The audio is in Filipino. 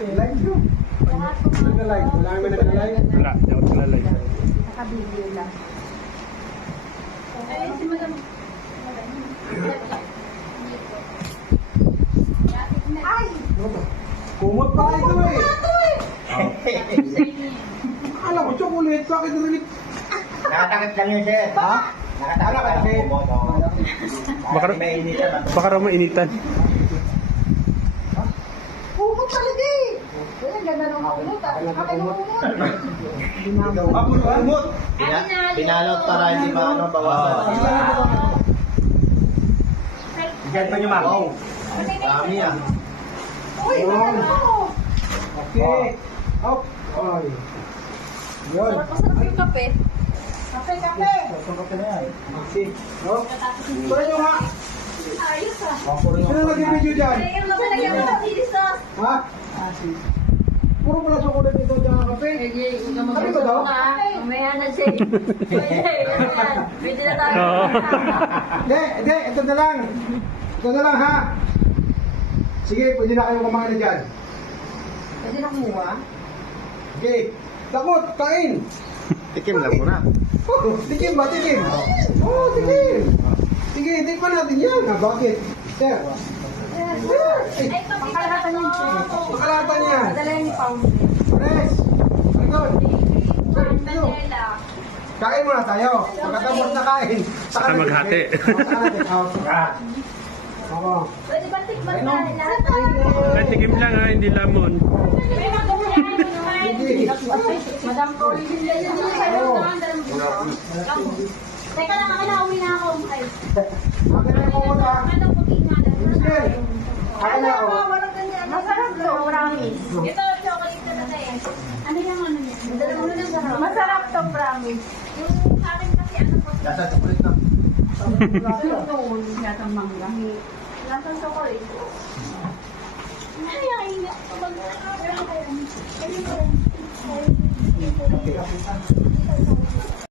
Like nyo. Nag-like. Wala kami nag-like. Wala, hindi ako naglalay. Naka-video lang. Ay, si Madam. Ay! Kumot pa ito eh. Alam ko, chocolate. Bakit rin? Nakatakot lang yun, sir. Ha? Nakatakot lang Kasi- Baka, may initan. baka raw mainitan. Kumot talaga eh! Uy, ang ganda ng kumot ah. Akin ng kumot. Kumot. Pinalot para hindi maano bawasan. Diyan pa niyo makaw. Dami ah. Uy, maganda mo! Okay. Up. Ay. Yun. Masarap yung kape. Kape, kape! Maxi. No? Pura nyo nga. Ayos ah. Sino nag-video dyan? Ay, yung nabalagyan mo ng chili sauce. Ha? Puro pala chocolate ito dyan ang kape. Sabi ko daw? Mamaya na siya. Pwede na tayo. Oo. Hindi. Ito na lang. Ito na lang ha. Sige, pwede na kayong kumain na dyan. Pwede na kumuha? Okay. Takot, kain. Tikim lang muna. Oh, tikim ba? Tikim? Oo, tikim. Sige, tikman natin yan. Ah, bakit? Sir. Ay, Ay, papi Makalatan yan siya. makalatan yan. Madala yan ni Paul. Pares. Pagod. Daniela. Kain muna tayo. Pagkatapos na kain. Saka maghati. Saka natin. Oo. Pwede ba tikman na lahat? Ay, tikim lang ha, hindi lamon. May magkukulaan mo naman. Hindi. Madam Paul. Teka lang, ako nauwi na ako. Ay, Akin na yung kumuna. ano po tingnan? Mister. Akin na ako. Walang ganyan. Masarap to, promise. Ito, chocolate na na yan. Ano yung ano niya? Dala mo na sarap. Masarap to, promise. Yung sa akin kasi ano po. Nasa chocolate na. Noon, yata mangga. Lasang chocolate. Ay, ay,